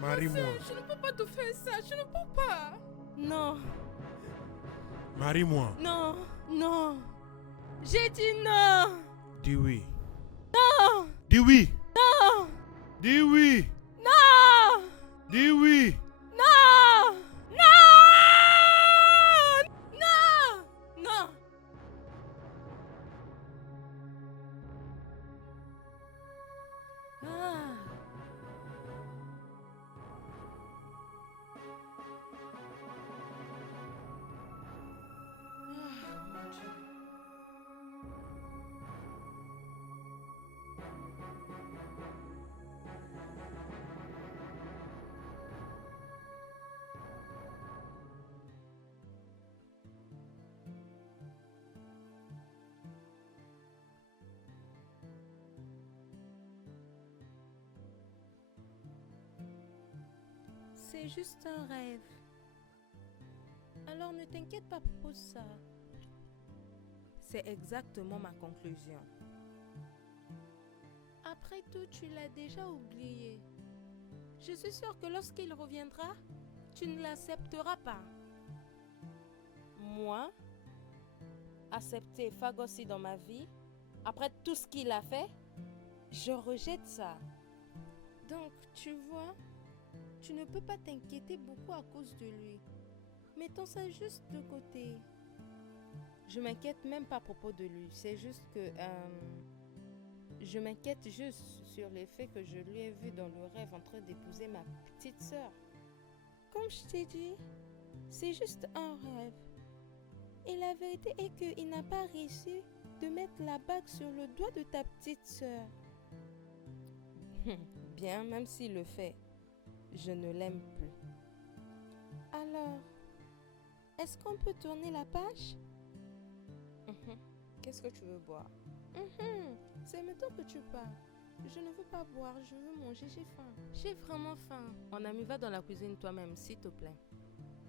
Marie-moi. Je ne peux pas te faire ça, je ne peux pas. Non, Marie-moi. non, non. J'ai dit non. Dis oui. Non, Dis oui. non, Dis oui. non, Dis oui. non, non, non, non. Ah. Mon Dieu. C'est juste un rêve. Alors ne t'inquiète pas pour ça. C'est exactement ma conclusion. Après tout, tu l'as déjà oublié. Je suis sûre que lorsqu'il reviendra, tu ne l'accepteras pas. Moi, accepter Fagossi dans ma vie, après tout ce qu'il a fait, je rejette ça. Donc, tu vois, tu ne peux pas t'inquiéter beaucoup à cause de lui. Mettons ça juste de côté. Je m'inquiète même pas à propos de lui. C'est juste que... je m'inquiète juste sur les faits que je lui ai vu dans le rêve en train d'épouser ma petite sœur. Comme je t'ai dit, c'est juste un rêve. Et la vérité est qu'il n'a pas réussi de mettre la bague sur le doigt de ta petite sœur. Bien, même s'il le fait, je ne l'aime plus. Alors, est-ce qu'on peut tourner la page? Qu'est-ce que tu veux boire? C'est maintenant que tu parles. Je ne veux pas boire, je veux manger, j'ai faim. J'ai vraiment faim. Mon ami, va dans la cuisine toi-même, s'il te plaît.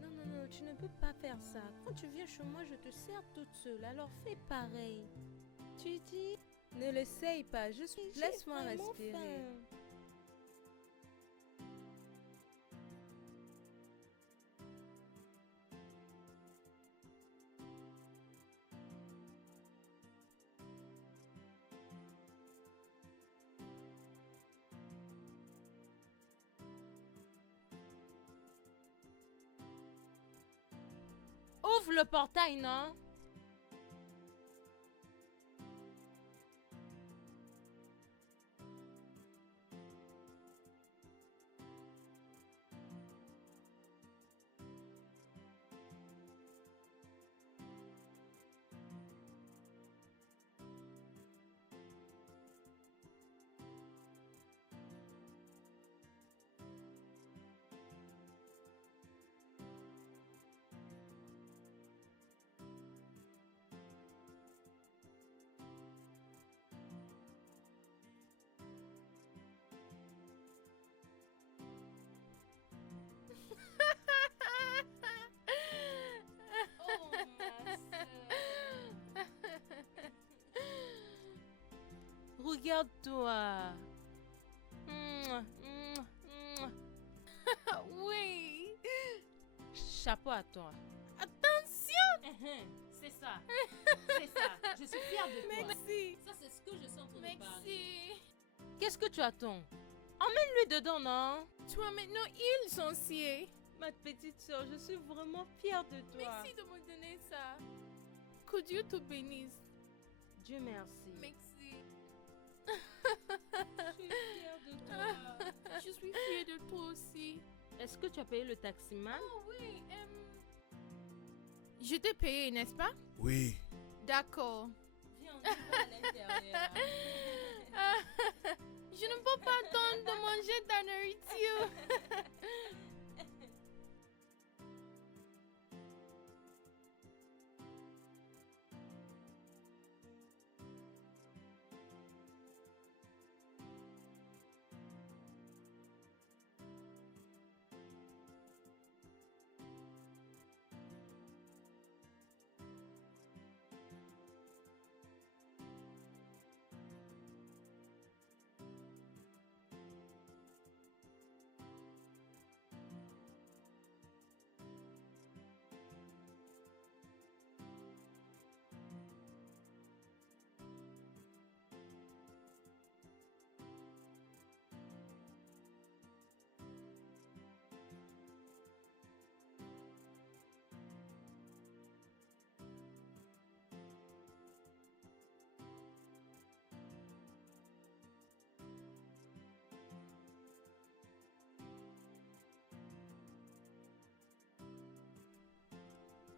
Non, non, non, tu ne peux pas faire ça. Quand tu viens chez moi, je te sers toute seule, alors fais pareil. Tu dis? Ne l'essaye pas, juste laisse-moi respirer. Faim. Ouvre le portail, non? Regarde-toi. Oui. Chapeau à toi. Attention. C'est ça. C'est ça. Je suis fière de toi. Merci. Ça, c'est ce que je suis en train de parler. Merci. Qu'est-ce que tu attends? Emmène-lui dedans, non? Toi maintenant, ils sont sciés. Ma petite soeur, je suis vraiment fière de toi. Merci de me donner ça. Que Dieu te bénisse. Dieu merci. Merci. Je suis fière de toi. Je suis fière de toi aussi. Est-ce que tu as payé le taximan? Oh oui. Je t'ai payé, n'est-ce pas? Oui. D'accord. Viens, on y va à l'intérieur. Je ne peux pas attendre de manger ta nourriture.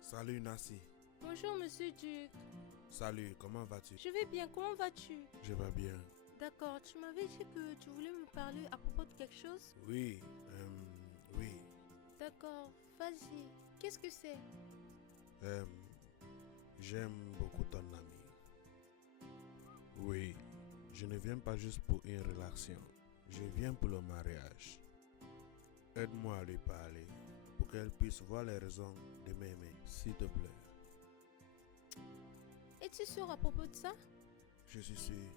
Salut Nassi. Bonjour, monsieur Duc. Salut, comment vas-tu? Je vais bien, comment vas-tu? Je vais bien. D'accord, tu m'avais dit que tu voulais me parler à propos de quelque chose? Oui, oui. D'accord, vas-y. Qu'est-ce que c'est? J'aime beaucoup ton ami. Oui, je ne viens pas juste pour une relation. Je viens pour le mariage. Aide-moi à lui parler pour qu'elle puisse voir les raisons de m'aimer, s'il te plaît. Es-tu sûr à propos de ça? Je suis sûr.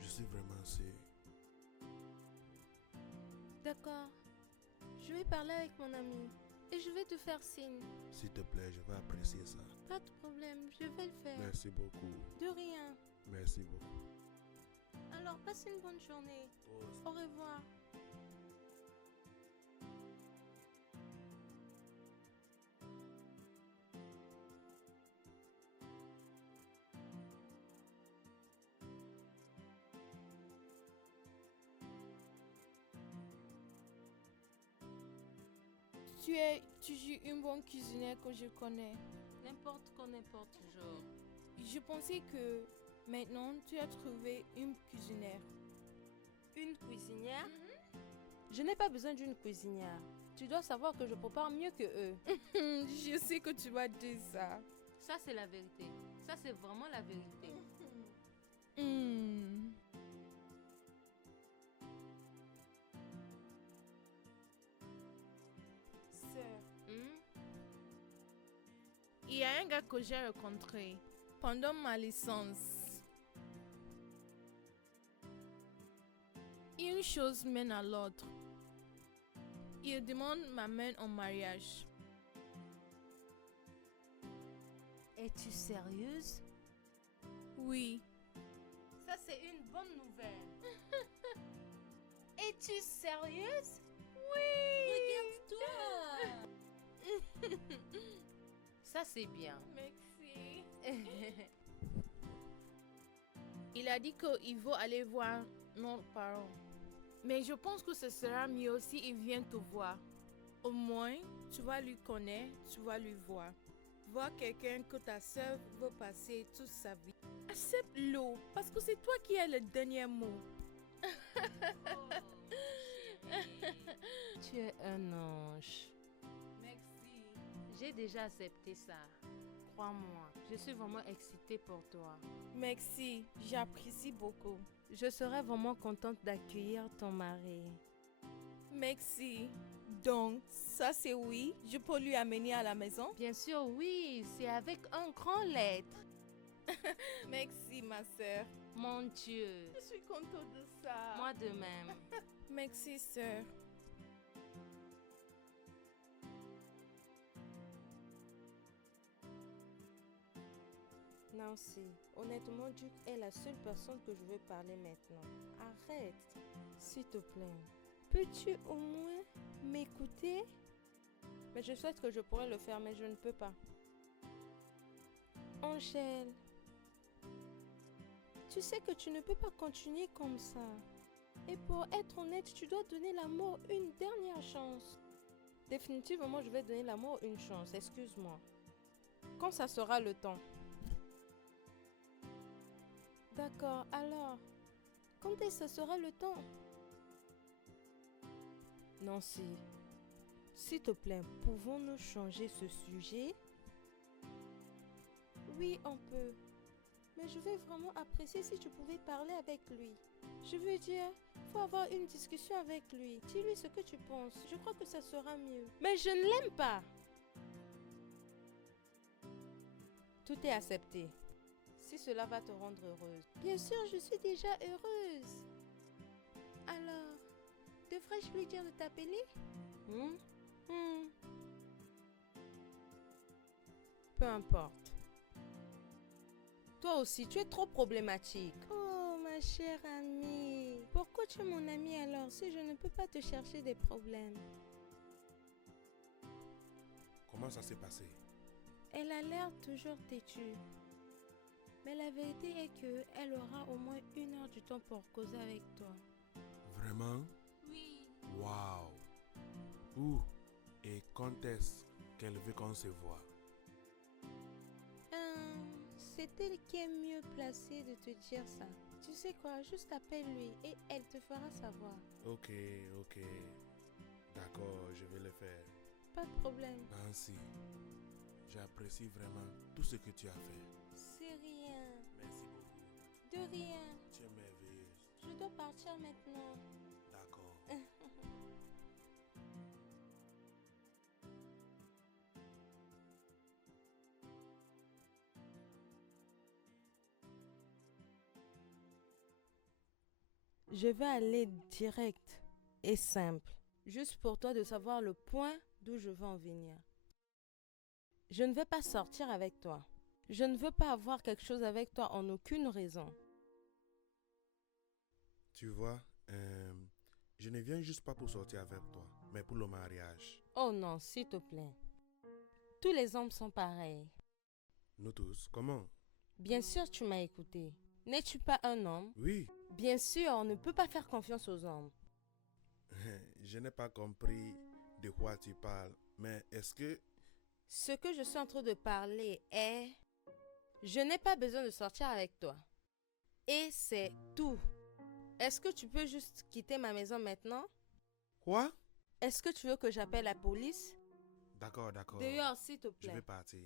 Je suis vraiment sûr. D'accord. Je vais parler avec mon ami et je vais te faire signe. S'il te plaît, je vais apprécier ça. Pas de problème, je vais le faire. Merci beaucoup. De rien. Merci beaucoup. Alors, passe une bonne journée. Au revoir. Tu es toujours une bonne cuisinière que je connais. N'importe quoi, n'importe jour. Je pensais que maintenant tu as trouvé une cuisinière. Une cuisinière? Je n'ai pas besoin d'une cuisinière. Tu dois savoir que je prépare mieux que eux. Je sais que tu vas dire ça. Ça, c'est la vérité. Ça, c'est vraiment la vérité. Hmm. Sœur, il y a un gars que j'ai rencontré pendant ma licence. Une chose mène à l'autre. Il demande ma main en mariage. Es-tu sérieuse? Oui. Ça, c'est une bonne nouvelle. Es-tu sérieuse? Oui. Regarde-toi. Ça, c'est bien. Merci. Il a dit qu'il veut aller voir nos parents. Mais je pense que ce sera mieux si il vient te voir. Au moins, tu vas lui connaître, tu vas lui voir. Voir quelqu'un que ta soeur veut passer toute sa vie. Accepte-le, parce que c'est toi qui as le dernier mot. Tu es un ange. Merci. J'ai déjà accepté ça. Crois-moi, je suis vraiment excitée pour toi. Merci, j'apprécie beaucoup. Je serais vraiment contente d'accueillir ton mari. Merci. Donc, ça c'est oui, je peux lui amener à la maison? Bien sûr, oui, c'est avec un grand lettre. Merci, ma sœur. Mon Dieu, Je suis contente de ça. moi de même. Merci, sœur. Nancy, honnêtement, Duc est la seule personne que je veux parler maintenant. Arrête, s'il te plaît. Peux-tu au moins m'écouter? Mais je souhaite que je pourrais le faire, mais je ne peux pas. Angèle, tu sais que tu ne peux pas continuer comme ça. Et pour être honnête, tu dois donner l'amour une dernière chance. Définitivement, je vais donner l'amour une chance, excuse-moi. Quand ça sera le temps? D'accord, alors, quand est-ce que ce sera le temps? Nancy, s'il te plaît, pouvons-nous changer ce sujet? Oui, on peut. Mais je vais vraiment apprécier si tu pouvais parler avec lui. Je veux dire, faut avoir une discussion avec lui. Dis-lui ce que tu penses. Je crois que ça sera mieux. Mais je ne l'aime pas. Tout est accepté. Si cela va te rendre heureuse. Bien sûr, je suis déjà heureuse. Alors, devrais-je lui dire de t'appeler? Peu importe. Toi aussi, tu es trop problématique. Oh, ma chère amie. Pourquoi tu es mon amie alors si je ne peux pas te chercher des problèmes? Comment ça s'est passé? Elle a l'air toujours têtue. Mais la vérité est que elle aura au moins 1 heure du temps pour causer avec toi. Vraiment? Oui. Waouh! Où et quand est-ce qu'elle veut qu'on se voit? peut-être qui est mieux placé de te dire ça. Tu sais quoi, juste appelle-lui et elle te fera savoir. Ok. D'accord, je vais le faire. Pas de problème. Nancy, j'apprécie vraiment tout ce que tu as fait. C'est rien. Merci beaucoup. De rien. Tu es merveilleuse. Je dois partir maintenant. D'accord. Je vais aller direct et simple. Juste pour toi de savoir le point d'où je veux en venir. Je ne vais pas sortir avec toi. Je ne veux pas avoir quelque chose avec toi en aucune raison. Tu vois, je ne viens juste pas pour sortir avec toi, mais pour le mariage. Oh non, s'il te plaît. Tous les hommes sont pareils. Nous tous, comment? Bien sûr, tu m'as écouté. N'es-tu pas un homme? Oui, Bien sûr, on ne peut pas faire confiance aux hommes. je n'ai pas compris de quoi tu parles, mais est-ce que... Ce que je suis en train de parler est... Je n'ai pas besoin de sortir avec toi. Et c'est tout. Est-ce que tu peux juste quitter ma maison maintenant? Quoi? Est-ce que tu veux que j'appelle la police? D'accord. Dehors, s'il te Je plaît. vais partir.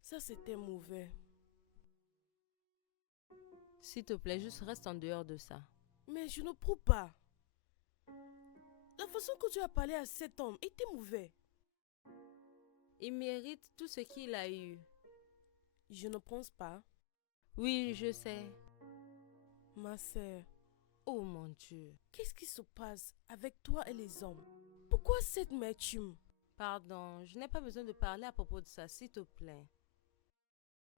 Ça, c'était mauvais. S'il te plaît, juste reste en dehors de ça. Mais je ne prouve pas. La façon que tu as parlé à cet homme était mauvais. Il mérite tout ce qu'il a eu. Je ne pense pas. Oui, je sais. Ma sœur, Oh mon Dieu. qu'est-ce qui se passe avec toi et les hommes? Pourquoi cette m'amertume? Pardon, je n'ai pas besoin de parler à propos de ça, s'il te plaît.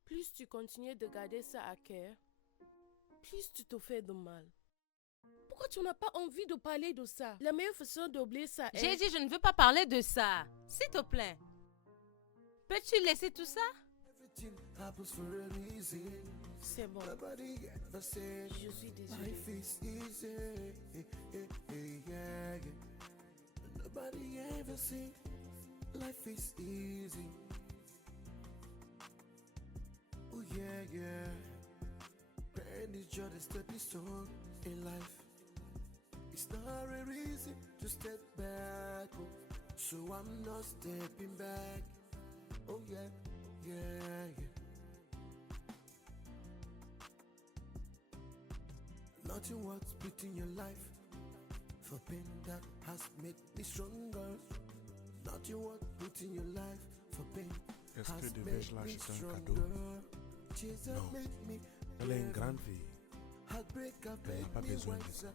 Plus tu continues de garder ça à cœur, plus tu te fais de mal. Pourquoi tu n'as pas envie de parler de ça? La meilleure façon d'oublier ça est... J'ai dit je ne veux pas parler de ça. S'il te plaît. Peux-tu laisser tout ça? C'est bon. Je suis désolée. Nobody ever say life is easy. Oh yeah. Pain is just a stepping stone in life. It's not very easy to step back, oh, so I'm not stepping back. Oh yeah. Nothing worth putting your life for pain that has made me stronger. Nothing worth putting your life for pain Est-ce que has devais-je made me l'acheter un cadeau? stronger. Tears that Non. make me Elle est une brave. grande fille, Heartbreak have elle n'a made pas me besoin de wiser. ça.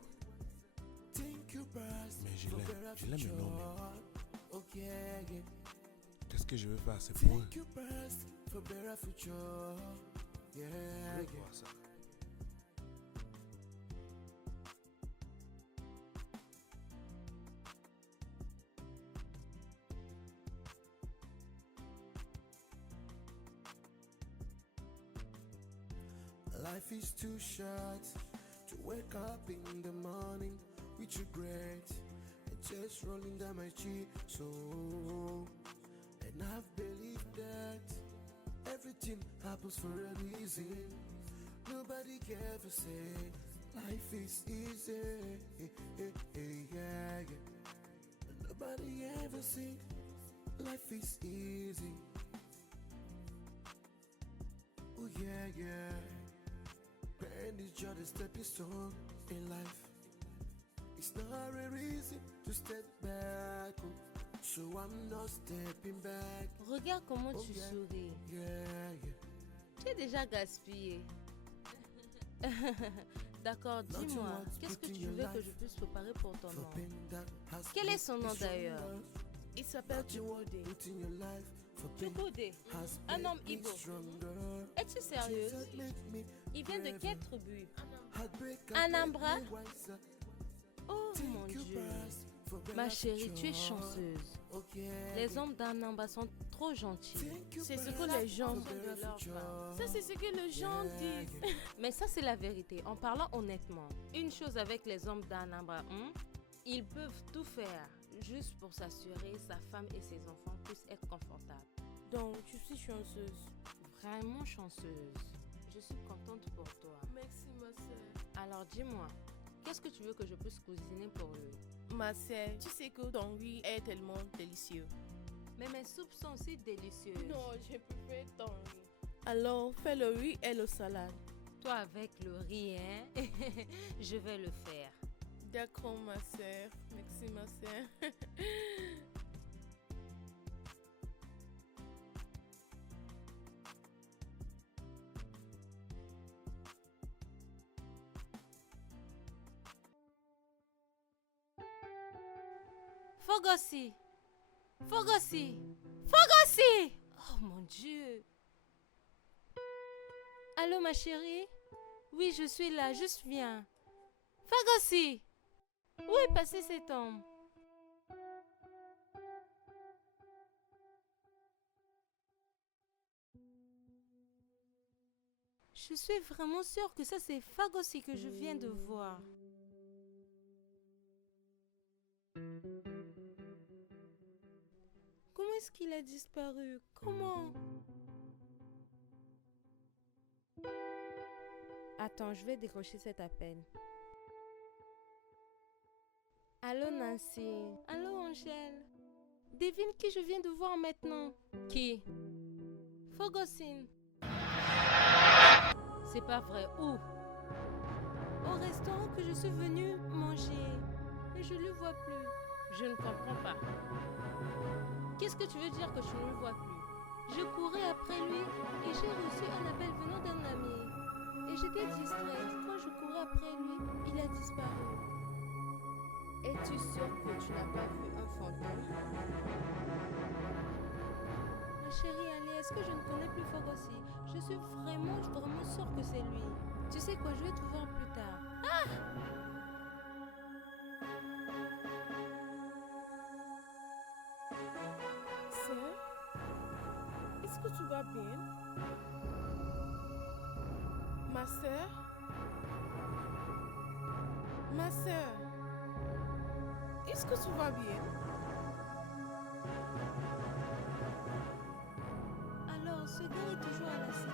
Think you best Mais je for l'aime, better je l'aime future. énormément. Oh yeah. Qu'est-ce que je vais faire à ce point? Think you best for better future. Yeah. Vois ça. Life is too short to wake up in the morning with regret and just rolling down my cheek. So, and I've believed that everything happens for a reason. Nobody can ever say life is easy. Yeah. Nobody ever say life is easy. Oh yeah. Pain is just a stepping stone in life. It's not very easy to step back, oh, so I'm not stepping back. Regarde comment Oh tu yeah. souris. Yeah. Tu es déjà gaspillé. D'accord, Nothing dis-moi, worth qu'est-ce que putting tu your veux que life je puisse préparer pour ton For nom? pain that has Quel est made son me nom d'ailleurs? stronger. Il s'appelle Nothing worth Chukwudi. putting your life for pain Chukwudi, has un made homme me Igbo. stronger. Es-tu sérieuse? Tears that make me Il vient de brave. quelle tribu? Heartbreak has made Anambra? me wiser. Oh Think mon you Dieu. best Ma chérie, tu es chanceuse. Les hommes d'Anamba sont trop gentils. C'est ce que les gens disent de leur part. Ça, c'est ce que les gens disent. Mais ça, c'est la vérité. En parlant honnêtement, une chose avec les hommes d'Anamba, ils peuvent tout faire juste pour s'assurer sa femme et ses enfants puissent être confortables. Donc, je suis chanceuse. Vraiment chanceuse. Je suis contente pour toi. Merci, ma soeur. Alors dis-moi, qu'est-ce que tu veux que je puisse cuisiner pour lui? Ma soeur, tu sais que ton riz est tellement délicieux. Mais mes soupes sont aussi délicieuses. Non, je préfère ton riz. Alors, fais le riz et le salade. Toi avec le riz, hein? Je vais le faire. D'accord, ma soeur. Merci, ma soeur. Fogosi! Fogosi! Fogosi! Oh mon Dieu! Allô ma chérie? Oui, je suis là, juste viens. Fogosi! Où est passé cet homme? Je suis vraiment sûre que ça c'est Fagosi que je viens de voir. Comment est-ce qu'il a disparu? Comment? Attends, je vais décrocher cet appel. Allô Nancy? Allô Angèle? Devine qui je viens de voir maintenant. Qui? Fogosine. C'est pas vrai. Où? Au restaurant que je suis venue manger. Mais je ne le vois plus. Je ne comprends pas. Qu'est-ce que tu veux dire que je ne le vois plus? Je courais après lui et j'ai reçu un appel venant d'un ami. Et j'étais distraite. Quand je courais après lui, il a disparu. Es-tu sûre que tu n'as pas vu un fantôme? Ma chérie Ali, est-ce que je ne connais plus Fogosi? Je suis vraiment sûre que c'est lui. Tu sais quoi, je vais te voir plus tard. Sœur, est-ce que tu vas bien? Ma sœur? Ma sœur, est-ce que tu vas bien? Alors, ce gars est toujours à la cité?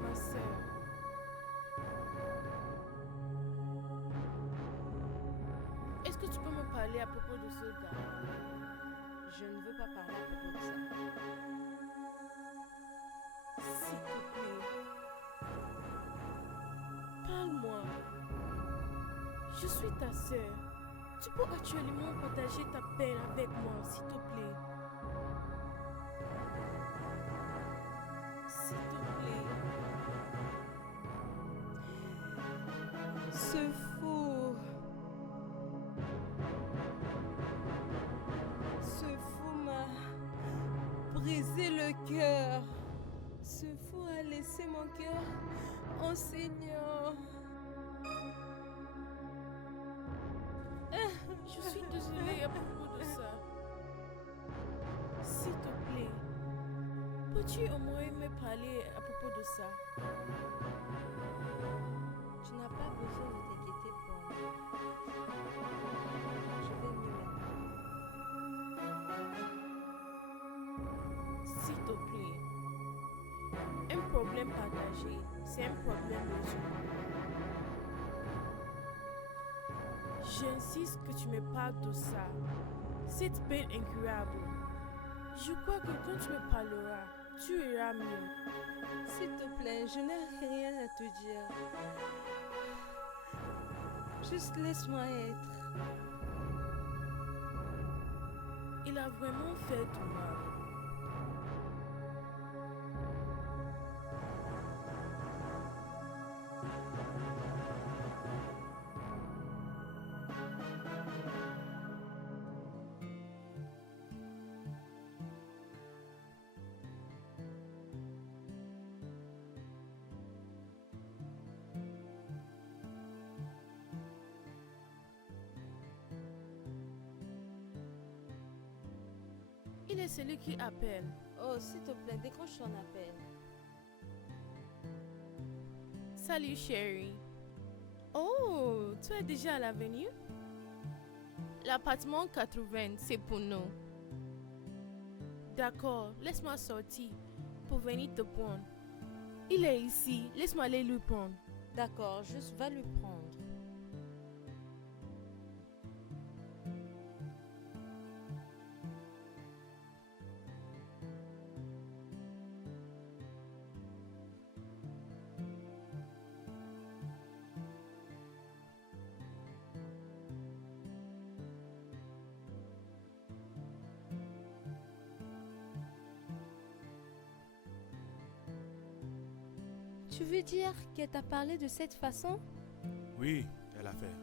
Ma sœur, est-ce que tu peux me parler à propos de ce gars? Je ne veux pas parler à propos de ça. S'il te plaît, parle-moi. Je suis ta sœur. Tu peux actuellement partager ta peine avec moi, s'il te plaît. S'il te plaît. Ce fou. Ce fou m'a brisé le cœur. Ce fou a laissé mon cœur enseignant. Je suis désolée à propos de ça. S'il te plaît, peux-tu au moins me parler à propos de ça? Tu n'as pas besoin de t'inquiéter pour moi. Je vais mieux maintenant. S'il te plaît. Un problème partagé, c'est un problème résolu. J'insiste que tu me parles de ça. cette peine incurable. Je crois que quand tu me parleras, tu iras mieux. S'il te plaît, je n'ai rien à te dire. Juste laisse-moi être. Il a vraiment fait du mal. Il est celui qui appelle. Oh, s'il te plaît, décroche ton appel. Salut chérie. Oh, tu es déjà à l'avenue? L'appartement 80, c'est pour nous. D'accord, laisse-moi sortir pour venir te prendre. Il est ici, laisse-moi aller lui prendre. D'accord, juste va lui prendre. Tu veux dire qu'elle t'a parlé de cette façon? Oui, elle a fait.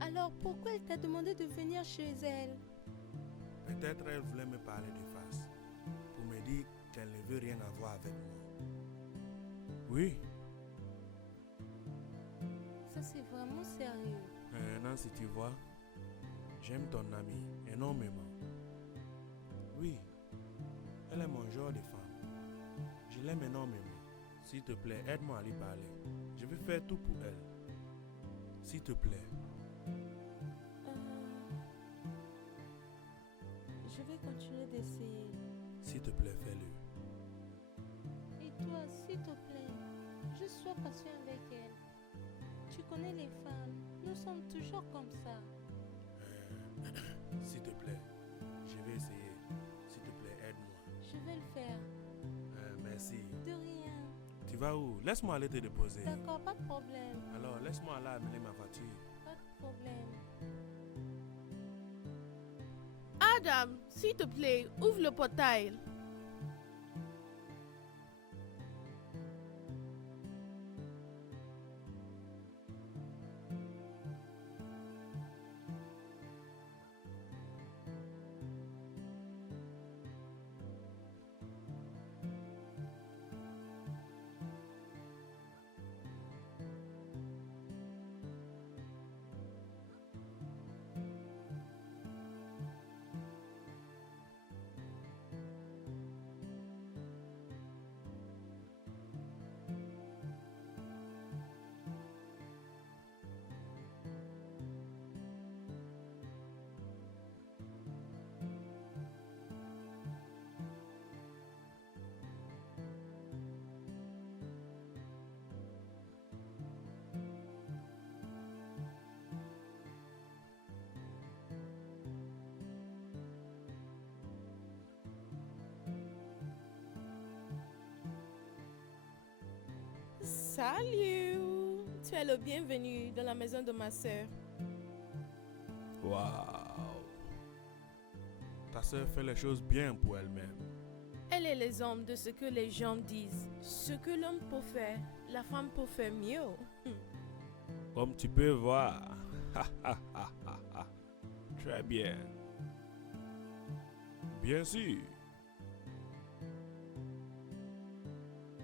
Alors pourquoi elle t'a demandé de venir chez elle? Peut-être elle voulait me parler de face, pour me dire qu'elle ne veut rien avoir avec moi. Oui, Ça c'est vraiment sérieux. Nancy, tu vois, j'aime ton amie énormément. Oui, elle est mon genre de femme. Je l'aime énormément. S'il te plaît, aide-moi à lui parler. Je vais faire tout pour elle. S'il te plaît. Je vais continuer d'essayer. S'il te plaît, fais-le. Et toi, s'il te plaît, juste sois patient avec elle. Tu connais les femmes, nous sommes toujours comme ça. S'il te plaît, je vais essayer. S'il te plaît, aide-moi. Je vais le faire. Merci. De rien. Tu vas où? Laisse-moi aller te déposer. D'accord, pas de problème. Alors, laisse-moi aller amener ma voiture. Pas de problème. Adam, s'il te plaît, ouvre le portail. Salut! Tu es le bienvenu dans la maison de ma sœur. Waouh! Ta sœur fait les choses bien pour elle-même. Elle est l'exemple de ce que les gens disent. Ce que l'homme peut faire, la femme peut faire mieux. Comme tu peux voir. Très bien. Bien sûr.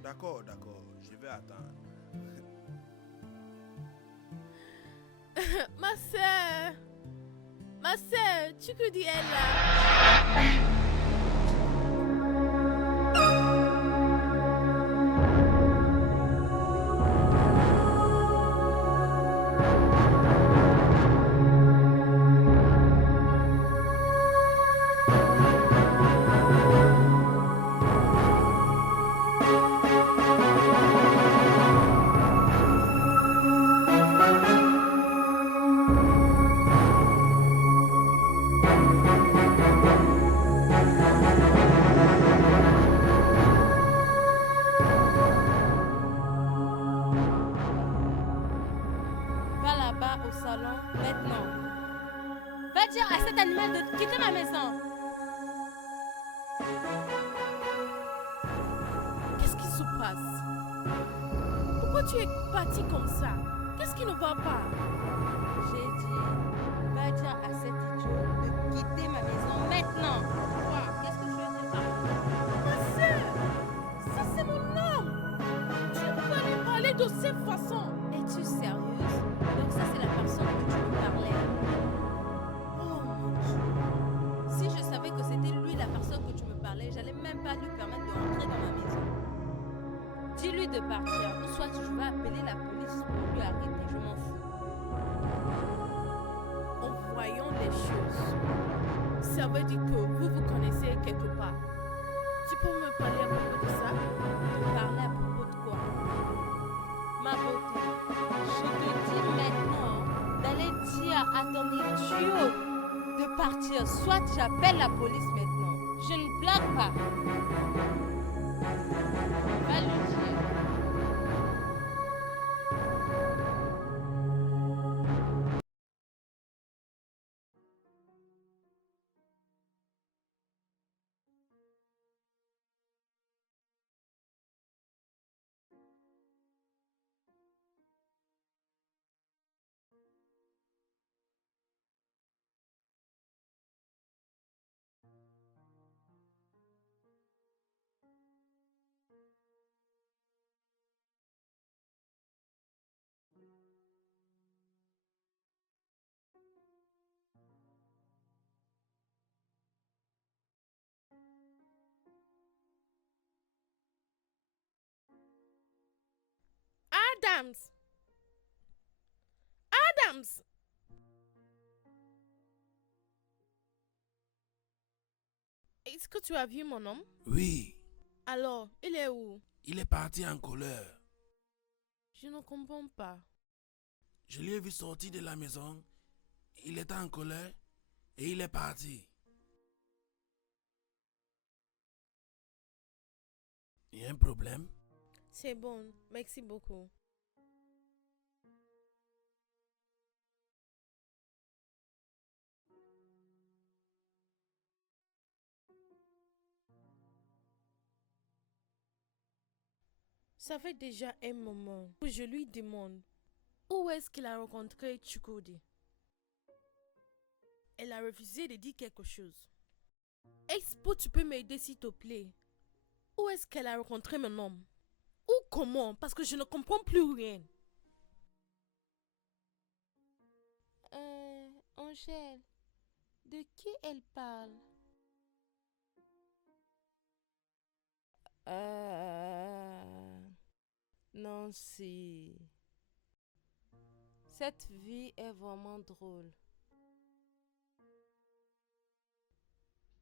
D'accord, je vais attendre. Ma sœur, tu que dis elle là? au salon maintenant. Va dire à cet animal de quitter ma maison. Qu'est-ce qui se passe? Pourquoi tu es parti comme ça? Qu'est-ce qui ne va pas? J'ai dit, va dire à cet idiot de quitter ma maison maintenant. Quoi? Qu'est-ce que tu veux dire par là? Ma sœur, ça c'est mon homme. Tu ne peux pas lui parler de cette façon. Es-tu sérieuse? Donc ça c'est la personne que tu me parlais. Oh mon Dieu. Si je savais que c'était lui la personne que tu me parlais, j'allais même pas lui permettre de rentrer dans ma maison. Dis-lui de partir, ou soit je vais appeler la police pour lui arrêter, je m'en fous. En voyant les choses, ça veut dire que vous vous connaissez quelque part. Tu peux me parler à propos de ça? De parler à propos de quoi? Ma beauté, je te dis maintenant d'aller dire à ton idiot de partir, soit j'appelle la police maintenant. Je ne blague pas. Va lui dire. Adams! Adams! Est-ce que tu as vu mon homme? Oui, Alors, il est où? il est parti en colère. Je ne comprends pas. Je l'ai vu sortir de la maison. Il était en colère et il est parti. Il y a un problème? C'est bon, merci beaucoup. Ça fait déjà un moment que je lui demande où est-ce qu'il a rencontré Chukwudi. Elle a refusé de dire quelque chose. Est-ce que tu peux m'aider s'il te plaît? Où est-ce qu'elle a rencontré mon homme? Ou comment? Parce que je ne comprends plus rien. Angèle, de qui elle parle? Nancy. Cette vie est vraiment drôle.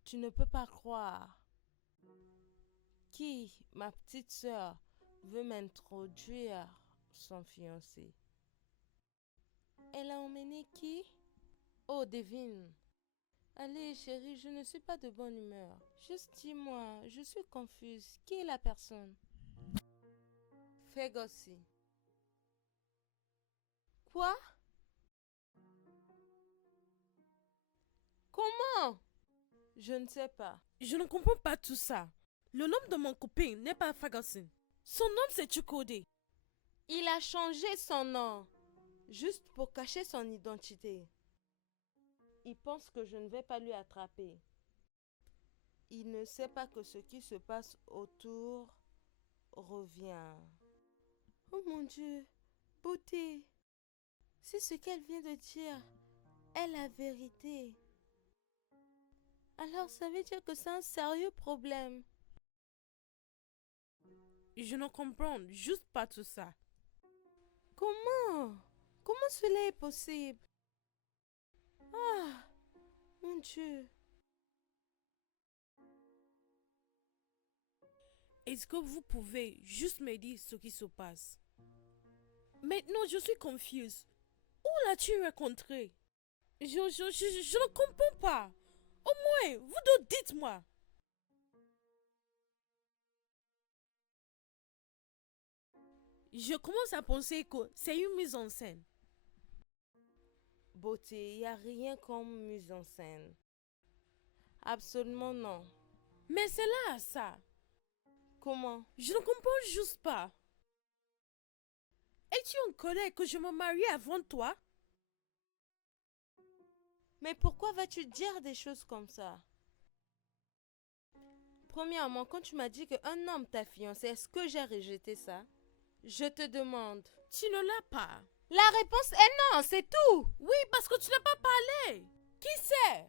Tu ne peux pas croire. Qui, ma petite sœur, veut m'introduire son fiancé? Elle a emmené qui? Oh, devine. Allez, chérie, je ne suis pas de bonne humeur. Juste dis-moi, je suis confuse. Qui est la personne? Fegossi. Quoi? Comment? Je ne sais pas. Je ne comprends pas tout ça. Le nom de mon copain n'est pas Ferguson. Son nom c'est Chukwudi. Il a changé son nom, juste pour cacher son identité. Il pense que je ne vais pas lui attraper. Il ne sait pas que ce qui se passe autour revient. Oh mon Dieu, beauté. Si ce qu'elle vient de dire est la vérité, alors ça veut dire que c'est un sérieux problème. Je ne comprends juste pas tout ça. Comment? Comment cela est possible? Ah, mon Dieu. Est-ce que vous pouvez juste me dire ce qui se passe? Maintenant, je suis confuse. Où l'as-tu rencontré? Je ne comprends pas. Au moins, vous deux dites-moi. Je commence à penser que c'est une mise en scène. Beauté, il n'y a rien comme mise en scène. Absolument non. Mais c'est là ça. Comment? Je ne comprends juste pas. Es-tu en colère que je me marie avant toi? Mais pourquoi vas-tu dire des choses comme ça? Premièrement, quand tu m'as dit qu'un homme t'a fiancé, est-ce que j'ai rejeté ça? Je te demande. Tu ne l'as pas. La réponse est non, c'est tout. Oui, parce que tu n'as pas parlé. Qui sait?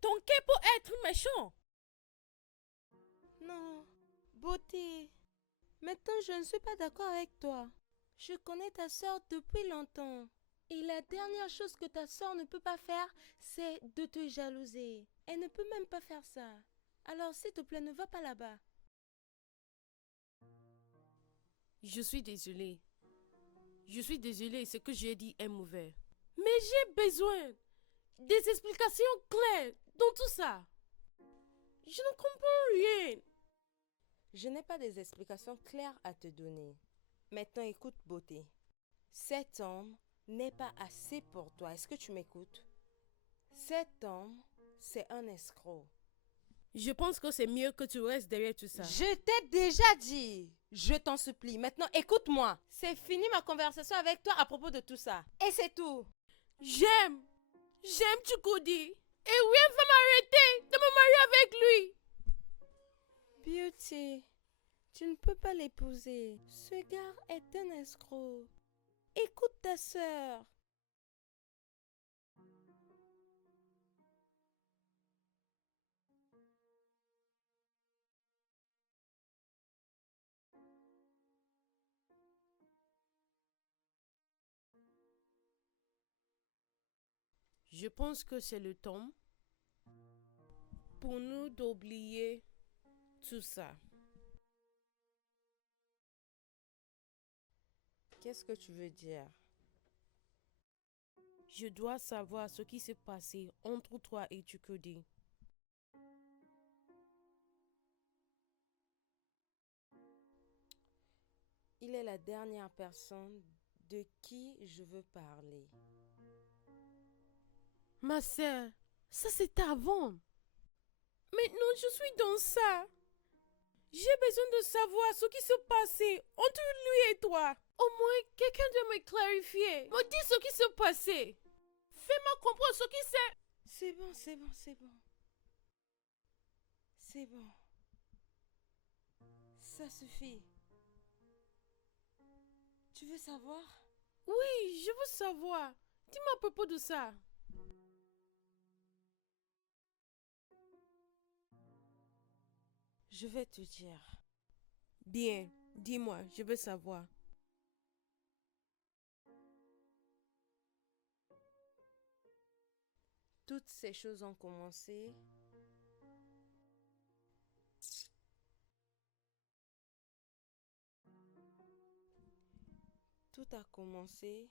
Ton cœur peut être méchant. Non, Beauté. Maintenant, je ne suis pas d'accord avec toi. Je connais ta soeur depuis longtemps. Et la dernière chose que ta soeur ne peut pas faire, c'est de te jalouser. Elle ne peut même pas faire ça. Alors, s'il te plaît, ne va pas là-bas. Je suis désolée. Je suis désolée, ce que j'ai dit est mauvais. Mais j'ai besoin des explications claires dans tout ça. Je ne comprends rien. Je n'ai pas des explications claires à te donner. Maintenant, écoute, Beauté. Cet homme n'est pas assez pour toi. Est-ce que tu m'écoutes? Cet homme, c'est un escroc. Je pense que c'est mieux que tu restes derrière tout ça. Je t'ai déjà dit. Je t'en supplie. Maintenant, écoute-moi. C'est fini ma conversation avec toi à propos de tout ça. Et c'est tout. J'aime Chukudi. Et rien va m'arrêter de me marier avec lui. Beauty, tu ne peux pas l'épouser. Ce gars est un escroc. Écoute ta sœur. Je pense que c'est le temps pour nous d'oublier tout ça. Qu'est-ce que tu veux dire? Je dois savoir ce qui s'est passé entre toi et Chukudi. Il est la dernière personne de qui je veux parler. Ma sœur, ça c'était avant. Maintenant, je suis dans ça. J'ai besoin de savoir ce qui s'est passé entre lui et toi. Au moins, quelqu'un doit me clarifier. Me dire ce qui s'est passé. Fais-moi comprendre ce qui s'est... C'est bon, c'est bon, c'est bon. C'est bon. Ça suffit. Tu veux savoir? Oui, je veux savoir. Dis-moi à propos de ça. Je vais te dire. Bien, dis-moi, je veux savoir. Toutes ces choses ont commencé Tout a commencé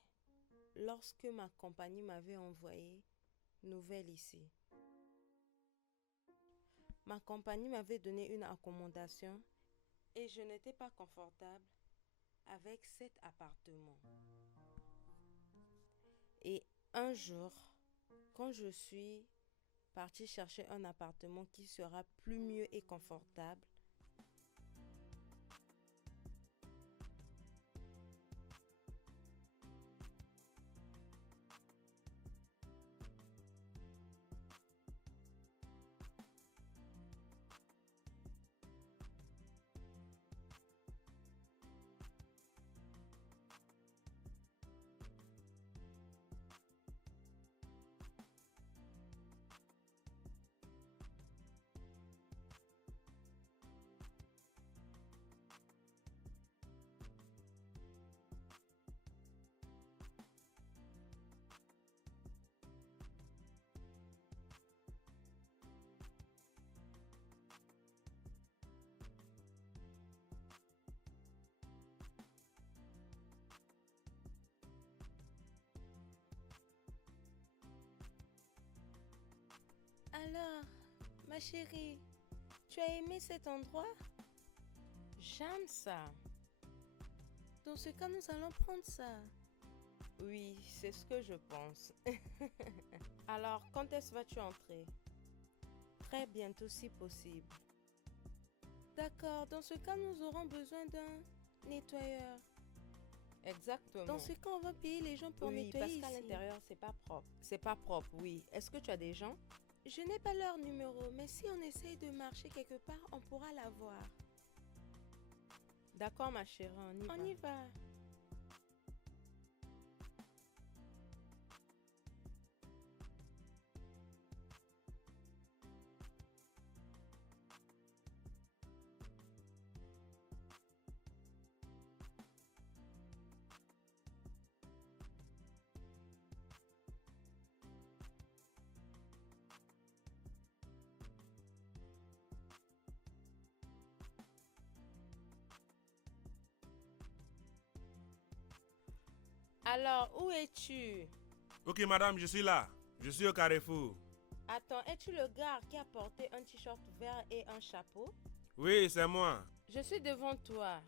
lorsque ma compagnie m'avait envoyé nouvelle ici. Ma compagnie m'avait donné une accommodation et je n'étais pas confortable avec cet appartement. Et un jour, quand je suis partie chercher un appartement qui sera plus mieux et confortable, alors, ma chérie, tu as aimé cet endroit? J'aime ça. Dans ce cas, nous allons prendre ça. Oui, c'est ce que je pense. Alors, quand est-ce vas-tu entrer? Très bientôt si possible. D'accord, dans ce cas, nous aurons besoin d'un nettoyeur. Exactement. Dans ce cas, on va payer les gens pour nettoyer parce qu'à l'intérieur, c'est pas propre. C'est pas propre, oui. Est-ce que tu as des gens? Je n'ai pas leur numéro, mais si on essaye de marcher quelque part, on pourra l'avoir. D'accord, ma chérie, on y va. Alors, où es-tu? Ok, madame, je suis là. Je suis au carrefour. Attends, es-tu le gars qui a porté un t-shirt vert et un chapeau? Oui, c'est moi. Je suis devant toi.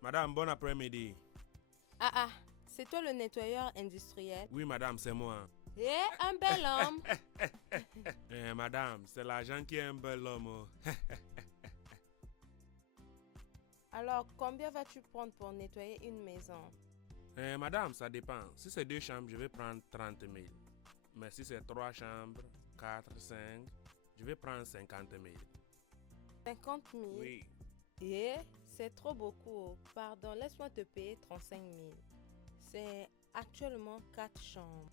Madame, bon après-midi. Ah, c'est toi le nettoyeur industriel? Oui, madame, c'est moi. Un bel homme. Madame, c'est l'agent qui est un bel homme. Oh. Alors, combien vas-tu prendre pour nettoyer une maison? Madame, ça dépend. Si c'est 2 chambres, je vais prendre 30 000. Mais si c'est 3 chambres, 4, 5, je vais prendre 50 000. 50 000? Oui. C'est trop beaucoup. Pardon, laisse-moi te payer 35 000. C'est actuellement 4 chambres.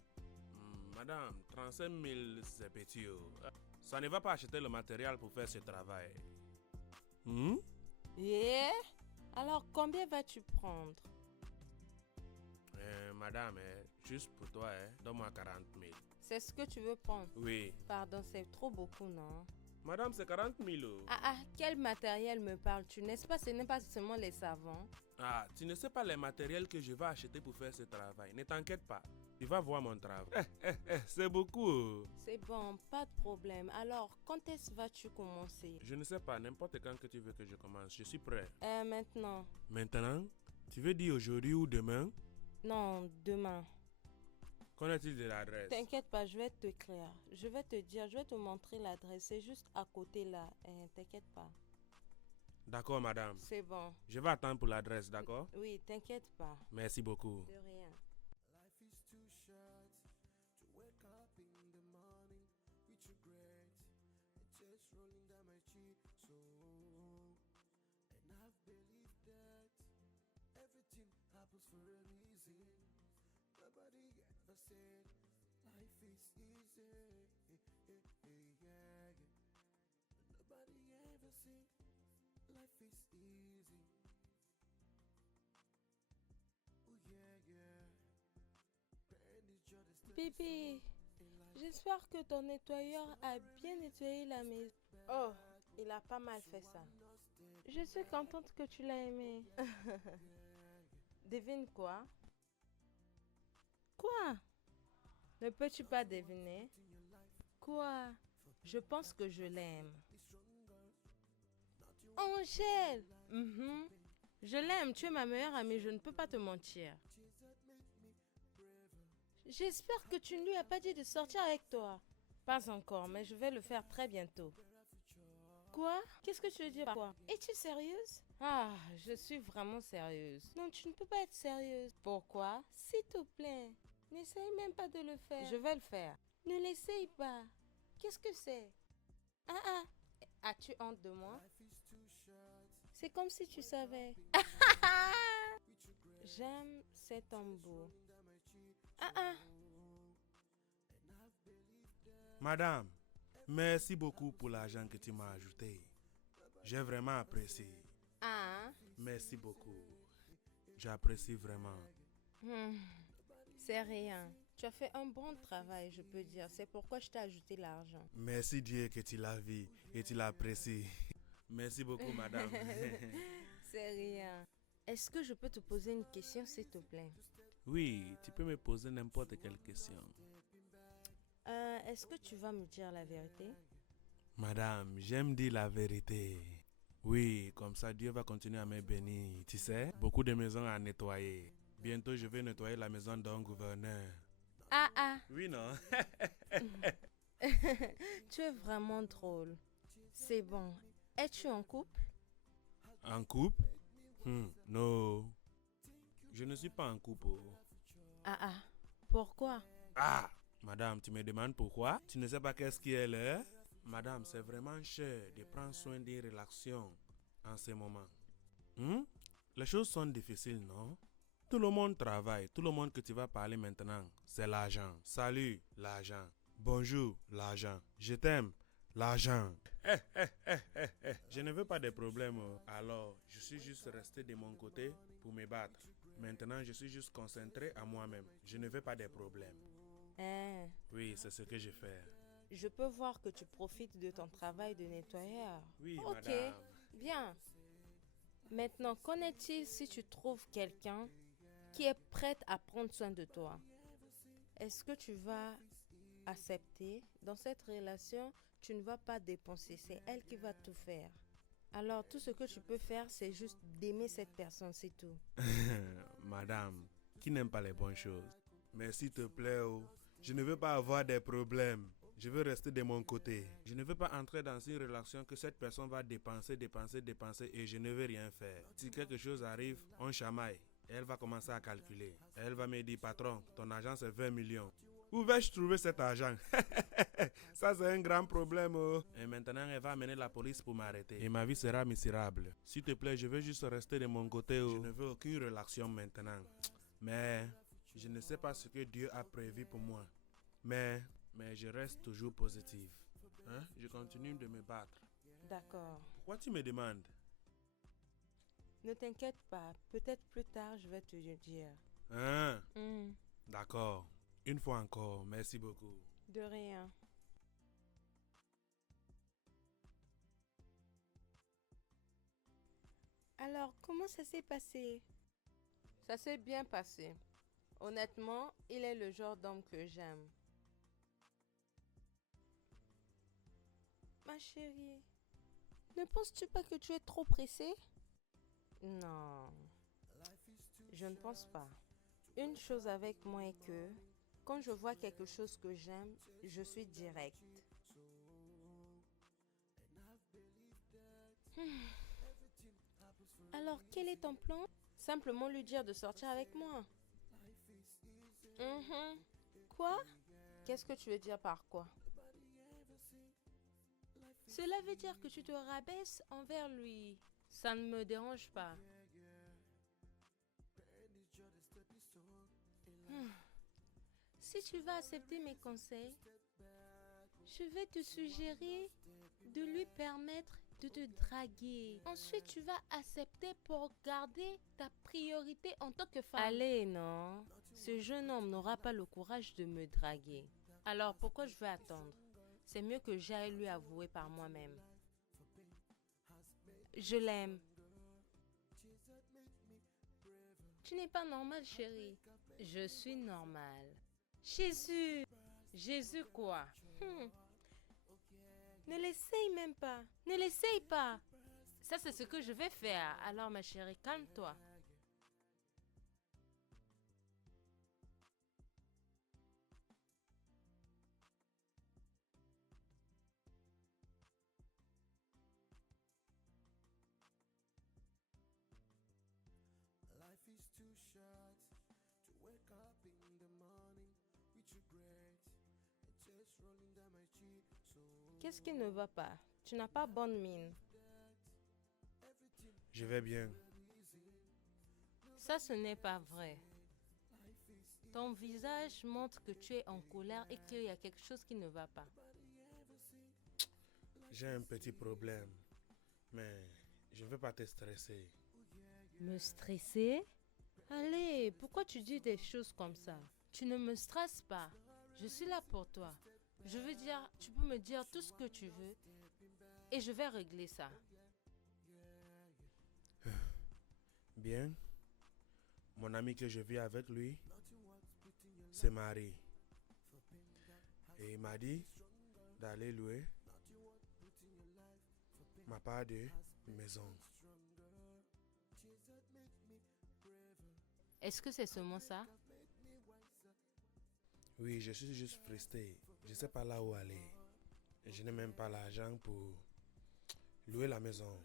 Madame, 35 000, c'est petit. Oh. Ça ne va pas acheter le matériel pour faire ce travail. Alors, combien vas-tu prendre? Madame, juste pour toi, donne-moi 40 000. C'est ce que tu veux prendre? Oui. Pardon, c'est trop beaucoup, non? Madame, c'est 40 000. Oh. Quel matériel me parles-tu? N'est-ce pas, ce n'est pas seulement les savons? Ah, tu ne sais pas les matériels que je vais acheter pour faire ce travail. Ne t'inquiète pas. Tu vas voir mon travail. C'est beaucoup. Oh. C'est bon, pas de problème. Alors, quand est-ce vas-tu commencer? Je ne sais pas, n'importe quand que tu veux que je commence. Je suis prêt. Maintenant. Maintenant? Tu veux dire aujourd'hui ou demain? Non, demain. Qu'en est-il de l'adresse? T'inquiète pas, je vais t'écrire. Je vais te dire, je vais te montrer l'adresse. C'est juste à côté là. T'inquiète pas. D'accord, madame. C'est bon. Je vais attendre pour l'adresse, d'accord? Oui, t'inquiète pas. Merci beaucoup. De rien. Life is too short to wake up in the morning with regret and just rolling down my cheek. So, and I've believed that everything happens for a reason. Nobody ever said life is easy. Yeah. Nobody ever said life is easy. Oh yeah. Bébé, j'espère que ton nettoyeur a bien nettoyé la maison. Oh, il a pas mal fait ça. Je suis contente que tu l'as aimé. Devine quoi? Quoi? Ne peux-tu pas deviner? Quoi? Je pense que je l'aime. Angèle! Je l'aime, tu es ma meilleure amie, je ne peux pas te mentir. J'espère que tu ne lui as pas dit de sortir avec toi. Pas encore, mais je vais le faire très bientôt. Quoi? Qu'est-ce que tu veux dire par quoi? Es-tu sérieuse? Ah, je suis vraiment sérieuse. Non, tu ne peux pas être sérieuse. Pourquoi? S'il te plaît, n'essaye même pas de le faire. Je vais le faire. Ne l'essaye pas. Qu'est-ce que c'est? As-tu honte de moi? C'est comme si tu savais. J'aime cet embout. Madame, merci beaucoup pour l'argent que tu m'as ajouté. J'ai vraiment apprécié. Merci beaucoup. J'apprécie vraiment. C'est rien. Tu as fait un bon travail, je peux dire. C'est pourquoi je t'ai ajouté l'argent. Merci Dieu que tu l'as vu et tu l'apprécies. Merci beaucoup, madame. C'est rien. Est-ce que je peux te poser une question, s'il te plaît? Oui, tu peux me poser n'importe quelle question. est-ce que tu vas me dire la vérité? Madame, j'aime dire la vérité. Oui, comme ça Dieu va continuer à me bénir. Tu sais, beaucoup de maisons à nettoyer. Bientôt, je vais nettoyer la maison d'un gouverneur. Ah. Oui, non? Tu es vraiment drôle. C'est bon. Es-tu en couple? En couple? Non. Je ne suis pas en couple. Ah. Pourquoi? Ah! Madame, tu me demandes pourquoi? Tu ne sais pas qu'est-ce qui est l'heure? Madame, c'est vraiment cher de prendre soin des relations en ce moment. Les choses sont difficiles, non? Tout le monde travaille. Tout le monde que tu vas parler maintenant, c'est l'argent. Salut, l'argent. Bonjour, l'argent. Je t'aime, l'argent. Je ne veux pas de problèmes. Alors, je suis juste resté de mon côté pour me battre. Maintenant, je suis juste concentré à moi-même. Je ne veux pas de problèmes. Oui, c'est ce que je fais. Je peux voir que tu profites de ton travail de nettoyeur. Oui, ok, madame. bien. Maintenant, qu'en est-il si tu trouves quelqu'un qui est prête à prendre soin de toi? Est-ce que tu vas accepter? Dans cette relation, tu ne vas pas dépenser, c'est elle qui va tout faire. Alors, tout ce que tu peux faire, c'est juste d'aimer cette personne, c'est tout. Madame, qui n'aime pas les bonnes choses? Mais s'il te plaît, je ne veux pas avoir des problèmes. Je veux rester de mon côté. Je ne veux pas entrer dans une relation que cette personne va dépenser et je ne veux rien faire. Si quelque chose arrive, on chamaille. Elle va commencer à calculer. Elle va me dire, patron, ton argent c'est 20 millions. Où vais-je trouver cet argent? Ça c'est un grand problème. Et maintenant elle va amener la police pour m'arrêter. Et ma vie sera misérable. S'il te plaît, je veux juste rester de mon côté. Je ne veux aucune relation maintenant. Mais je ne sais pas ce que Dieu a prévu pour moi. Mais je reste toujours positif. Je continue de me battre. D'accord. Pourquoi tu me demandes? Ne t'inquiète pas, peut-être plus tard je vais te le dire. D'accord. Une fois encore, merci beaucoup. De rien. Alors, comment ça s'est passé? Ça s'est bien passé. Honnêtement, il est le genre d'homme que j'aime. Ma chérie, ne penses-tu pas que tu es trop pressée? Non, je ne pense pas. Une chose avec moi est que, quand je vois quelque chose que j'aime, je suis directe. Alors, quel est ton plan? Simplement lui dire de sortir avec moi. Quoi? Qu'est-ce que tu veux dire par quoi? Cela veut dire que tu te rabaisses envers lui. Ça ne me dérange pas. Si tu vas accepter mes conseils, je vais te suggérer de lui permettre de te draguer. Ensuite, tu vas accepter pour garder ta priorité en tant que femme. Allez, non. Ce jeune homme n'aura pas le courage de me draguer. Alors, pourquoi je vais attendre? C'est mieux que j'aille lui avouer par moi-même. Je l'aime. Tu n'es pas normale, chérie. Je suis normale. Jésus! Jésus quoi? Ne l'essaye même pas. Ne l'essaye pas. Ça, c'est ce que je vais faire. Alors, ma chérie, calme-toi. Life is too short to wake up in the morning with regret and just rolling down my cheek. So Qu'est-ce qui ne va pas? Tu n'as pas bonne mine. Je vais bien. Ça, ce n'est pas vrai. Ton visage montre que tu es en colère et qu'il y a quelque chose qui ne va pas. J'ai un petit problème. Mais je ne veux pas te stresser. Me stresser? Allez, pourquoi tu dis des choses comme ça? Tu ne me stresses pas. Je suis là pour toi. Je veux dire, tu peux me dire tout ce que tu veux et je vais régler ça. Bien. Mon ami que je vis avec lui se marie. Et m'a dit d'aller louer ma part de maison. Est-ce que c'est seulement ça? Oui, je suis juste frustré. Je ne sais pas là où aller. Et je n'ai même pas l'argent pour louer la maison.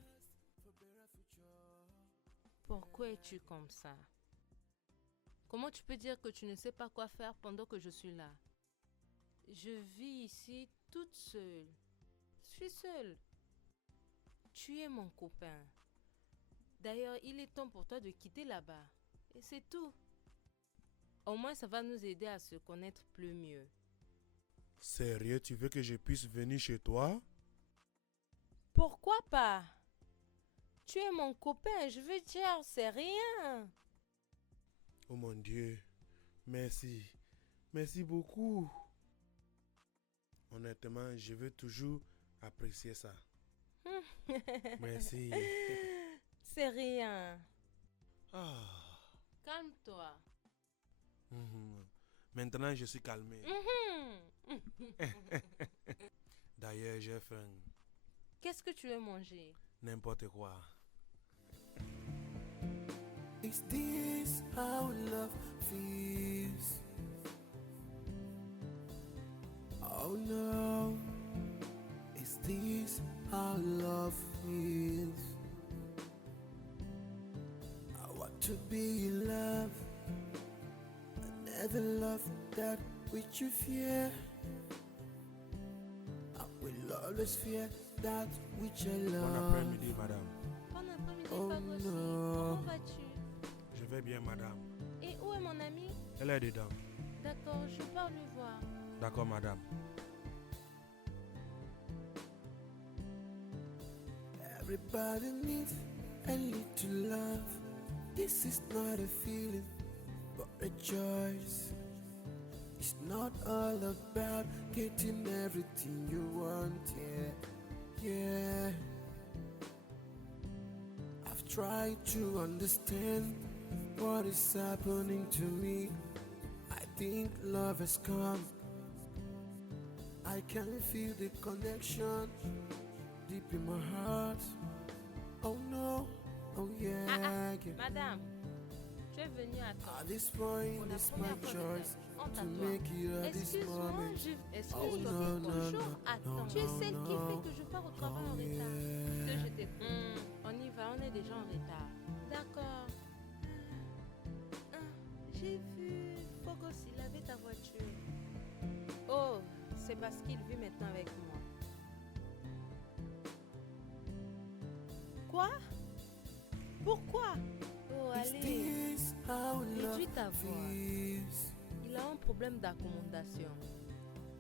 Pourquoi es-tu comme ça? Comment tu peux dire que tu ne sais pas quoi faire pendant que je suis là? Je vis ici toute seule. Je suis seule. Tu es mon copain. D'ailleurs, il est temps pour toi de quitter là-bas. Et c'est tout. Au moins, ça va nous aider à se connaître plus mieux. Sérieux, tu veux que je puisse venir chez toi? Pourquoi pas? Tu es mon copain, je veux dire, c'est rien. Oh mon Dieu, merci. Merci beaucoup. Honnêtement, je veux toujours apprécier ça. Merci. C'est rien. Ah. Calme-toi. Maintenant, je suis calmé. Mhm. D'ailleurs, j'ai faim. Qu'est-ce que tu veux manger? N'importe quoi. Is this how love feels? Oh no, is this how love feels? I want to be in love. I never loved that which you fear. I will always fear that which I Bon love. après-midi, madame. Bon après-midi, Oh Fagosi. non. Comment vas-tu? Je vais bien, madame. Et où est mon ami? Elle est dedans. D'accord, je pars le voir. D'accord, madame. Everybody needs a little love. This is not a feeling, but a choice. It's not all about getting everything you want, yeah, yeah. I've tried to understand what is happening to me. I think love has come. I can feel the connection deep in my heart. Oh no, oh yeah, yeah. Madame, tu es venue à temps. At this point, Pour la it's my première fois de ta choice vie, honte to à toi. make it at this Excuse-moi, moment. excuse-toi, Oh, mais no, no, toujours no, à temps. no, Tu es no, celle qui no. fait que je pars au travail en Oh, retard. yeah. Que je t'ai... on y va, on est déjà en retard. D'accord. J'ai vu Fogos, il avait ta voiture. Oh, c'est parce qu'il vit maintenant avec moi. Quoi? Pourquoi? Oh, Is allez. this how love Réduis ta voix. feels? Il a un problème d'accommodation.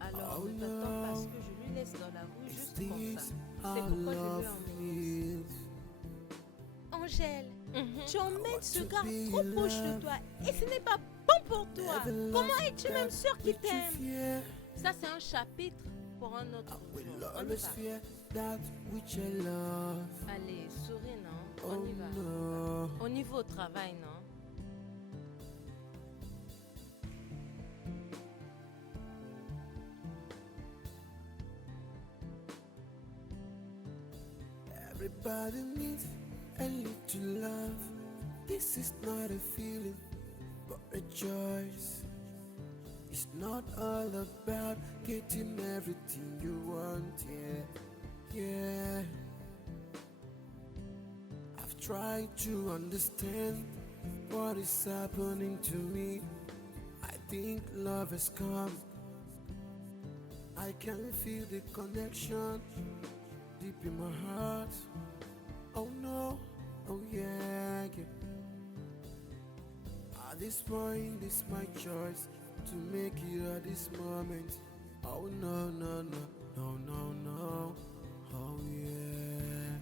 Alors, Oh ne t'attends pas à ce no. que je lui laisse dans la rue Is juste comme this ça. C'est how pourquoi je love lui ai emmené. feels? Angèle, tu emmènes ce want gars to be trop in proche de love. toi et ce n'est pas bon pour toi. Never Comment loved es-tu même that sûr qu'il which you t'aime? fear. Ça, c'est un chapitre pour un autre I will jour. On y always va. fear that which I love. Allez, souris, non? Oh On y va. no. On y va au travail, non? Everybody needs a little love. This is not a feeling, but a choice. It's not all about getting everything you want, yeah, yeah. I've tried to understand what is happening to me. I think love has come. I can feel the connection deep in my heart. Oh no, oh yeah, yeah. At this point, it's my choice to make it at this moment. Oh no, no, no, no, no, no. Oh yeah.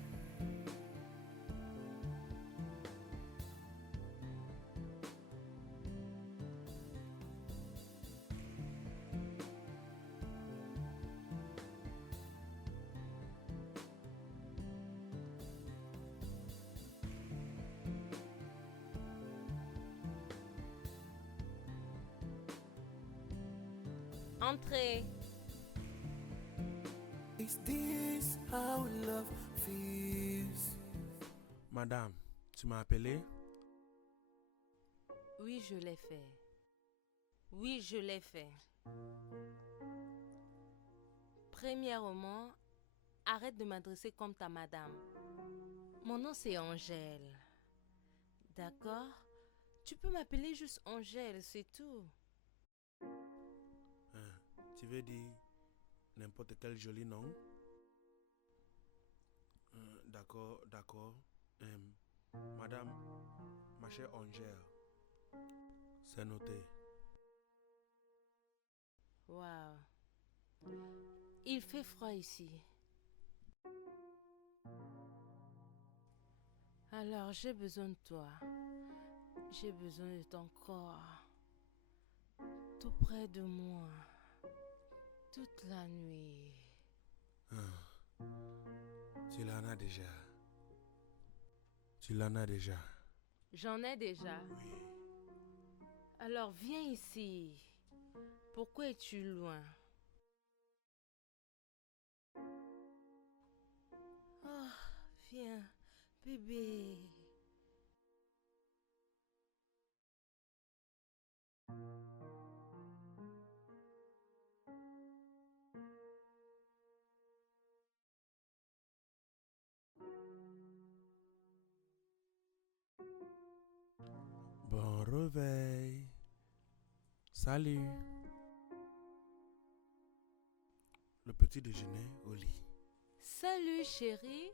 Entrez. Is this how love feels? Madame, tu m'as appelé? Oui, je l'ai fait. Oui, je l'ai fait. Premièrement, arrête de m'adresser comme ta madame. Mon nom c'est Angèle. D'accord? Tu peux m'appeler juste Angèle, c'est tout. Hein, tu veux dire n'importe quel joli nom? D'accord, d'accord. Madame, ma chère Angèle, c'est noté. Waouh. Il fait froid ici. Alors j'ai besoin de toi. J'ai besoin de ton corps. Tout près de moi. Toute la nuit. Tu l'en as déjà. Tu l'en as déjà. J'en ai déjà. Oui. Alors viens ici. Pourquoi es-tu loin? Oh, viens, bébé. Bon réveil. Salut. Le petit déjeuner au lit. Salut chérie.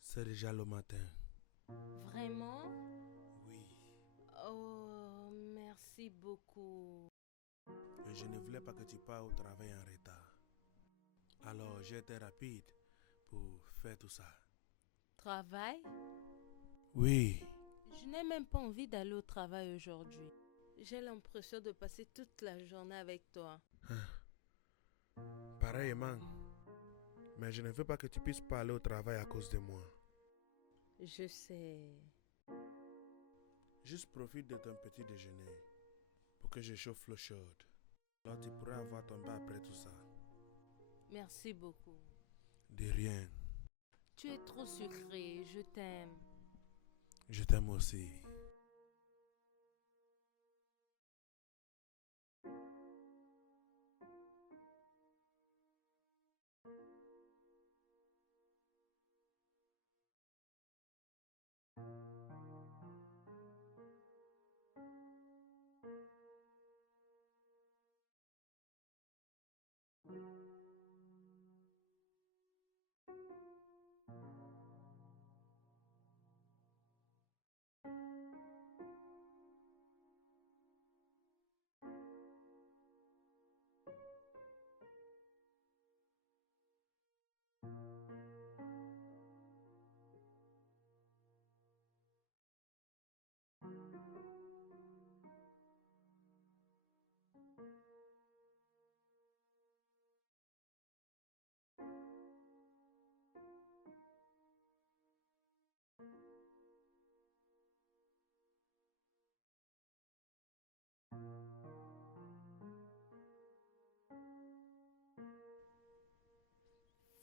C'est déjà le matin. Vraiment? Oui. Oh, merci beaucoup. Et je ne voulais pas que tu pars au travail en retard. Alors j'ai été rapide pour faire tout ça. Travail? Oui. Je n'ai même pas envie d'aller au travail aujourd'hui. J'ai l'impression de passer toute la journée avec toi. Pareillement. Mais je ne veux pas que tu puisses pas aller au travail à cause de moi. Je sais. Juste profite de ton petit déjeuner pour que je chauffe l'eau chaude. Alors tu pourras avoir ton bain après tout ça. Merci beaucoup. De rien. Tu es trop sucré, je t'aime. Je t'aime aussi.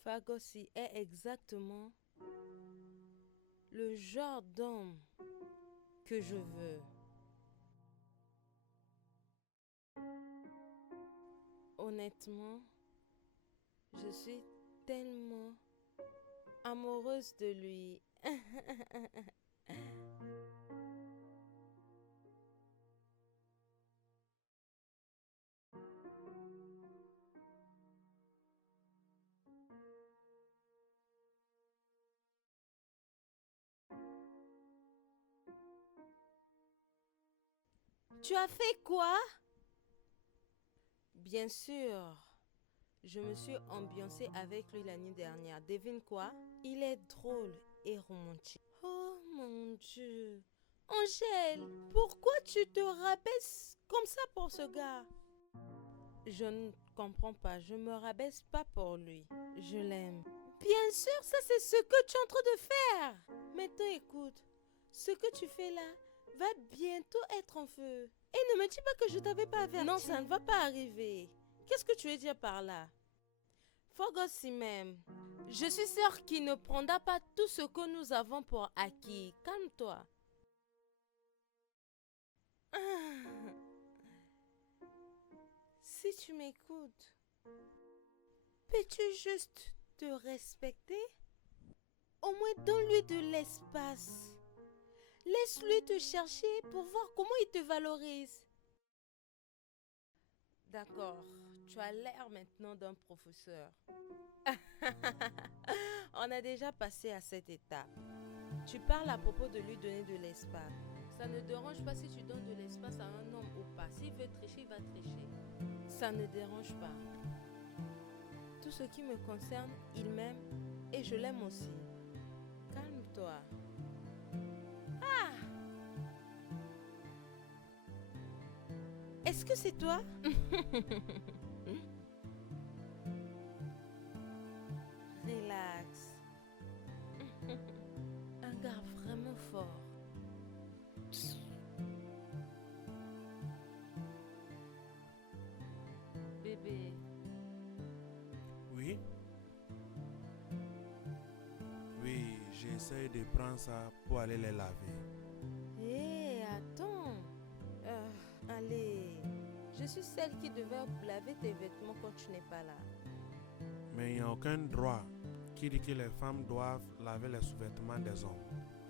Fagosi est exactement le genre d'homme que je veux. Honnêtement, je suis tellement amoureuse de lui. Tu as fait quoi? Bien sûr, je me suis ambiancée avec lui la nuit dernière. Devine quoi? Il est drôle et romantique. Oh mon Dieu. Angèle, pourquoi tu te rabaisses comme ça pour ce gars? Je ne comprends pas. Je me rabaisse pas pour lui. Je l'aime. Bien sûr, ça c'est ce que tu es en train de faire. Maintenant écoute, ce que tu fais là va bientôt être en feu. Et ne me dis pas que je t'avais pas averti. Non, ça ne va pas arriver. Qu'est-ce que tu veux dire par là? Fogossi même. Je suis sûre qu'il ne prendra pas tout ce que nous avons pour acquis. Calme-toi. Si tu m'écoutes, peux-tu juste te respecter? Au moins donne-lui de l'espace. Laisse-lui te chercher pour voir comment il te valorise. D'accord, tu as l'air maintenant d'un professeur. On a déjà passé à cette étape. Tu parles à propos de lui donner de l'espace. Ça ne dérange pas si tu donnes de l'espace à un homme ou pas. S'il veut tricher, il va tricher. Ça ne dérange pas. Tout ce qui me concerne, il m'aime et je l'aime aussi. Calme-toi. Ah! Est-ce que c'est toi? Relax. Un gars vraiment fort. Bébé, Oui? Oui, j'essaie de prendre ça pour aller les laver. hé, attends. Allez, je suis celle qui devait laver tes vêtements quand tu n'es pas là. Mais il n'y a aucun droit qui dit que les femmes doivent laver les sous-vêtements des hommes.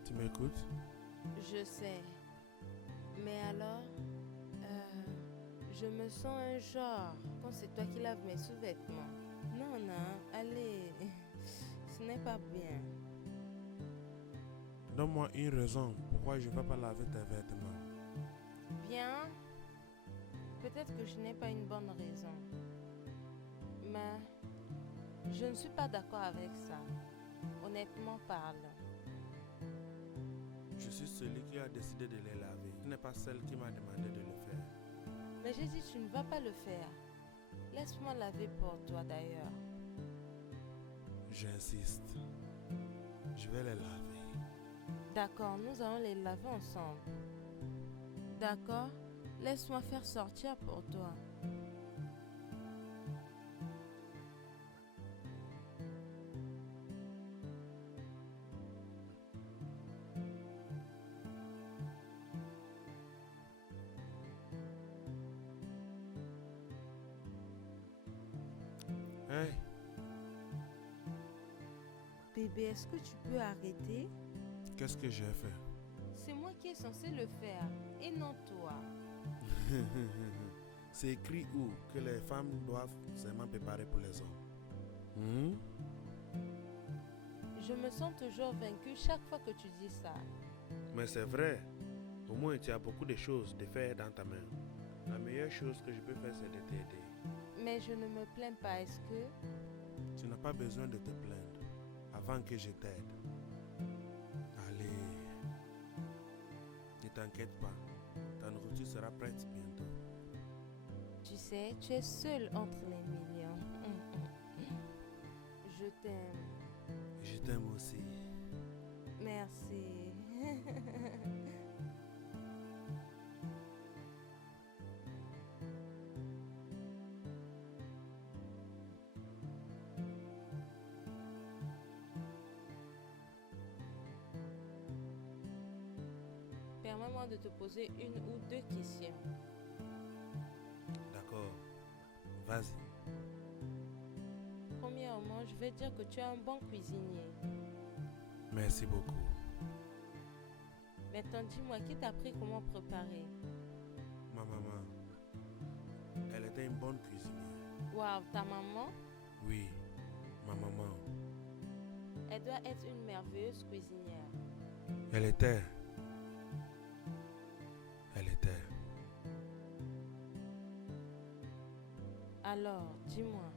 Tu m'écoutes? Je sais. Mais alors, je me sens un genre quand c'est toi qui laves mes sous-vêtements. Non, non, allez. Ce n'est pas bien. Donne-moi une raison pourquoi je ne vais pas laver tes vêtements. Bien. Peut-être que je n'ai pas une bonne raison. Mais je ne suis pas d'accord avec ça. Honnêtement parle. Je suis celui qui a décidé de les laver. Ce n'est pas celle qui m'a demandé de le faire. Mais j'ai dit tu ne vas pas le faire. Laisse-moi laver pour toi d'ailleurs. J'insiste. Je vais les laver. D'accord, nous allons les laver ensemble. D'accord? Laisse-moi faire sortir pour toi. Hey, Bébé, est-ce que tu peux arrêter? qu'est-ce que j'ai fait? C'est moi qui est censé le faire et non toi. C'est écrit où que les femmes doivent seulement préparer pour les hommes? Hmm? Je me sens toujours vaincue chaque fois que tu dis ça. Mais c'est vrai. Au moins, tu as beaucoup de choses de faire dans ta main. La meilleure chose que je peux faire, c'est de t'aider. Mais je ne me plains pas, est-ce que... Tu n'as pas besoin de te plaindre avant que je t'aide. Allez. Ne t'inquiète pas. Ta nourriture sera prête bientôt. Tu sais, tu es seule entre les millions. Je t'aime. Je t'aime aussi. Merci. Permets-moi de te poser une ou deux questions. D'accord. Vas-y. Premièrement, je vais dire que tu es un bon cuisinier. Merci beaucoup. Maintenant, dis-moi, qui t'a appris comment préparer? Ma maman, elle était une bonne cuisinière. Waouh, ta maman? Oui, ma maman. Elle doit être une merveilleuse cuisinière. Elle était. Elle était. Alors, dis-moi,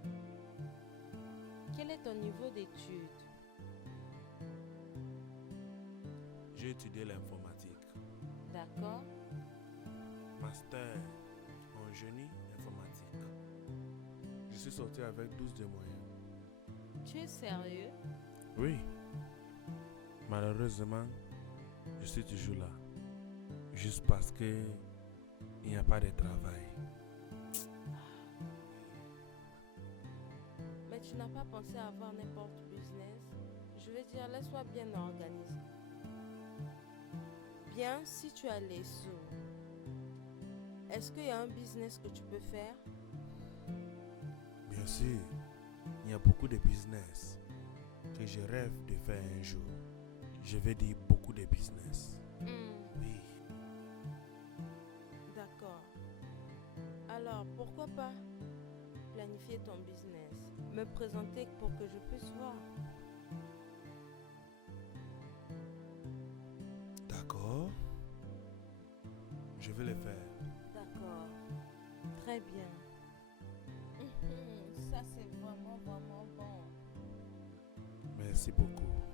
quel est ton niveau d'études? J'ai étudié l'informatique. D'accord? Master en génie informatique. Je suis sorti avec 12 de moyenne. Tu es sérieux? Oui. Malheureusement, je suis toujours là. Juste parce que il n'y a pas de travail. Mais Mais tu n'as pas pensé à avoir n'importe business? Je veux dire, laisse-moi bien organisé. Bien, si tu as les sous, est-ce qu'il y a un business que tu peux faire? Bien sûr, il y a beaucoup de business que je rêve de faire un jour. Je veux dire beaucoup de business. Oui. D'accord. Alors, pourquoi pas planifier ton business? Me présenter pour que je puisse voir. D'accord. Je vais le faire. D'accord. Très bien. Ça, c'est vraiment, vraiment bon. Merci beaucoup.